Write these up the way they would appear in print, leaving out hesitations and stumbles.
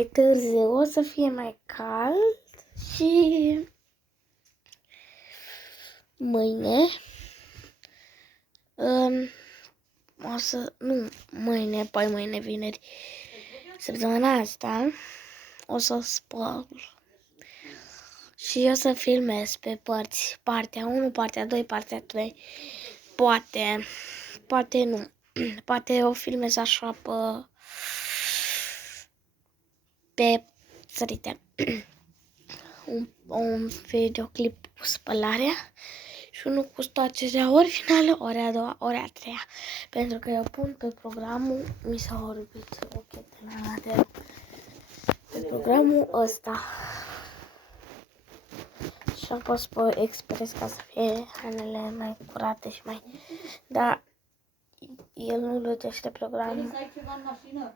mai târziu o să fie mai cald și mâine o să, nu mâine, poi mâine vineri, săptămâna asta o să spăl și o să filmez pe părți, partea 1, partea 2, partea 3, poate nu, poate o filmez așa pe sărite, un videoclip cu spălarea și unul cu stoarcerea ori finală, ori a doua, ori a treia. Pentru că eu pun pe programul, mi s-a orbit ochetele de pe programul ăsta. Și am pus pe Express ca să fie hainele mai curate și mai... Dar el nu lutește programul. Vrei să ai ceva în mașină?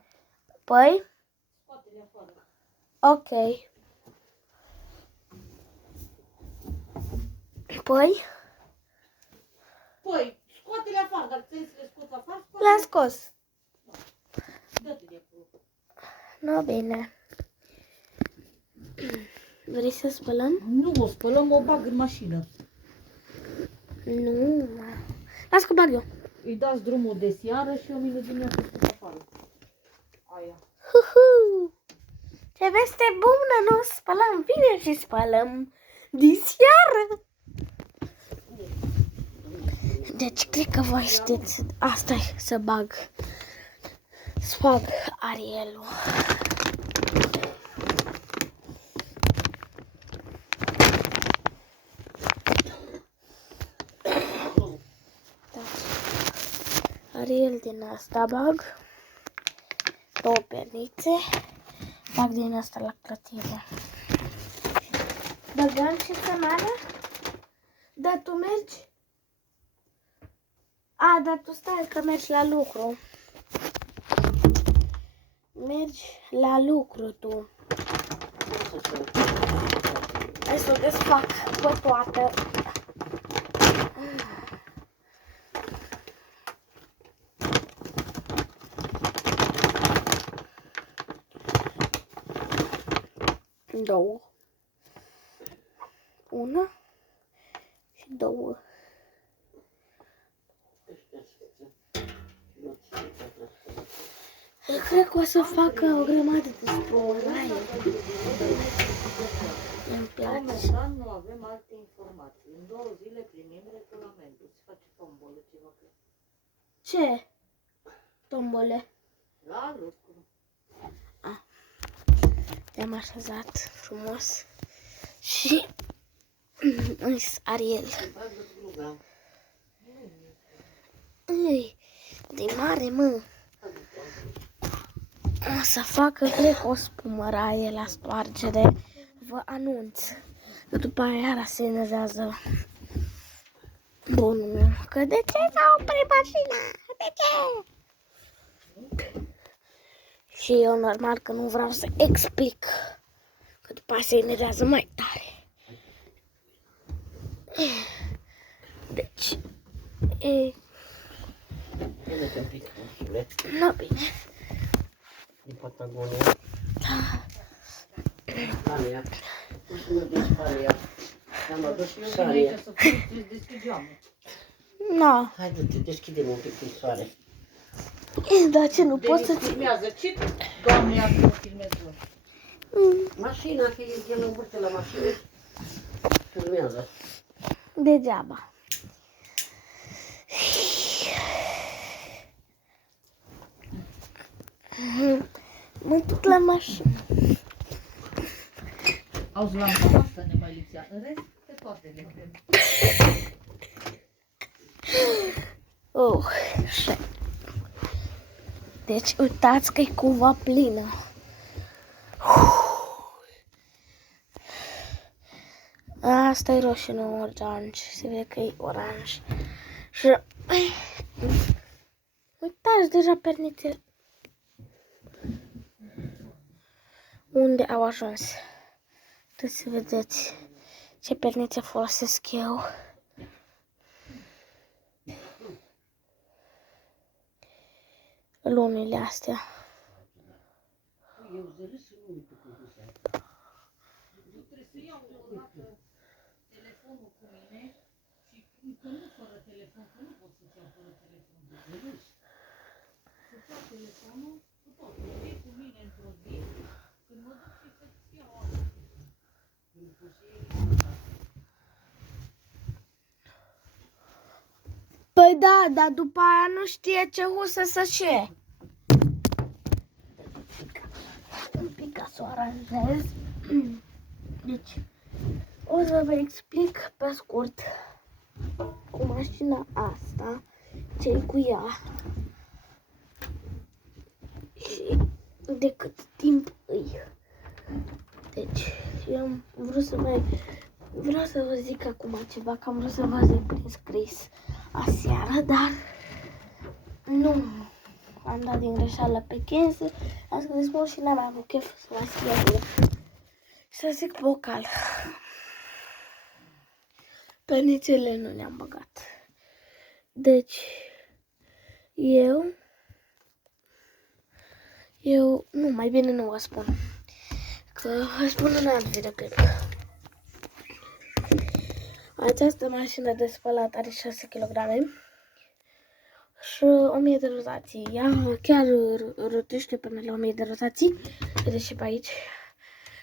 Păi? Scoate-le afară. Ok. Păi? Păi, scoate-le afară, dacă ți să le scoți afară, L-am scos. dă-te de acolo. Nu, bine. Vrei să spălăm? Nu, o spălăm, o bag în mașină. Nu, las că bag eu. Îi dați drumul de seară și eu mine dimineața scot afară. Aia. Ce veste bună, nu spălăm bine și spălăm de seară. Deci, cred că voi știți, asta e să fac Arielul. Ariel din asta bag, două pernițe, bag din asta la clătire. Băgăm și sămana? Da, tu mergi? A, dar tu stai că mergi la lucru. Mergi la lucru tu. Hai să o desfac pe toată. Două. Una și două. Cred că o să facă o grămadă de spălare. Îmi place. Momentan nu avem alte informații. În 2 zile primim regulamentul. Se face tombolă ceva. Ce? Tombole. La lucru. Te-am așezat frumos și Ariel. Ei, de mare, mă. O să facă, cred că o spumăraie la stoargere. Vă anunț. Că după aia se enervează bunul meu. Că de ce s-a oprit mașina? De ce? Și eu normal că nu vreau să explic. Că după aia se enervează mai tare. Deci... Vede-te un pic, Urșule, Nu, bine. din Patagonia. Spania. Urșule din Spania. Am adus și Spania. Să fie deschid geamul. Nu. Haide-te, deschide-mă un pic în soare. Dar ce, nu pot să-ți... Filmează. Ce, doamne, ia să filmez eu? Mașina, că el învârte la mașină. Filmează. Degeaba. Mă duc la mașină. Auzi, lampa asta ne mai lipsea. În rest, pe toate le cred. Așa. Deci uitați că e cuva plină. Asta e roșie, nu oranj. Se vede că e oranj. Și uitați deja pernițele. Unde au ajuns? Trebuie să vedeți ce pernițe folosesc eu. Lunile astea. Eu zărâsul Eu trebuie să iau deodată telefonul cu mine și că nu fără telefon, că nu pot să-ți iau fără telefon. Să-ți iau telefonul cu tot. Vii cu mine într-o zi, când mă duc și să-ți iau asta. Păi da, dar după aia nu știe ce husă să-și ie. Un pic ca să o aranjez. Deci, o să vă explic pe scurt cu mașina asta, ce-i cu ea și de cât timp îi. Deci, eu am vrut să vreau să vă zic acum ceva, că am vrut să vă zic prin scris aseară, dar nu am dat din greșeală pe cancel, am scris mult și n-am avut chef să mai scriu să zic vocal. Penițele nu le-am băgat. Deci, eu, nu, mai bine nu vă spun. Că vă spun în alt videoclip. Această mașină de spălat are 6 kg și 1000 de rotații. Ea chiar rotește până la 1000 de rotații. Vedeți și pe aici.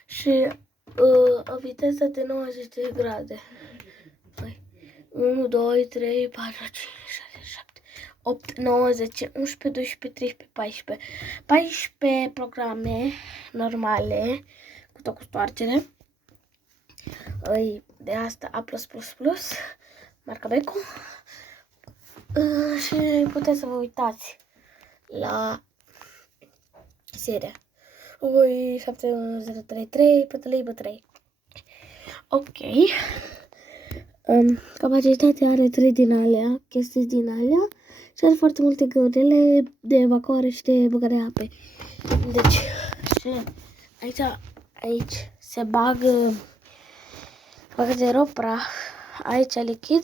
Și o viteză de 90 de grade. 1, 2, 3, 4, 5, 6, 7, 8, 9, 10, 11, 12, 13, 14. 14 programe normale, cu tot cu stoarcere. De asta A+++, marca Beko. Și puteți să vă uitați la seria. Voi 7033 pătălei bătrâi. Ok. Capacitatea are 3 din alea, chestii din alea și are foarte multe găurele de evacuare și de băgare ape. Deci, și aici se bagă zeropra, aici lichid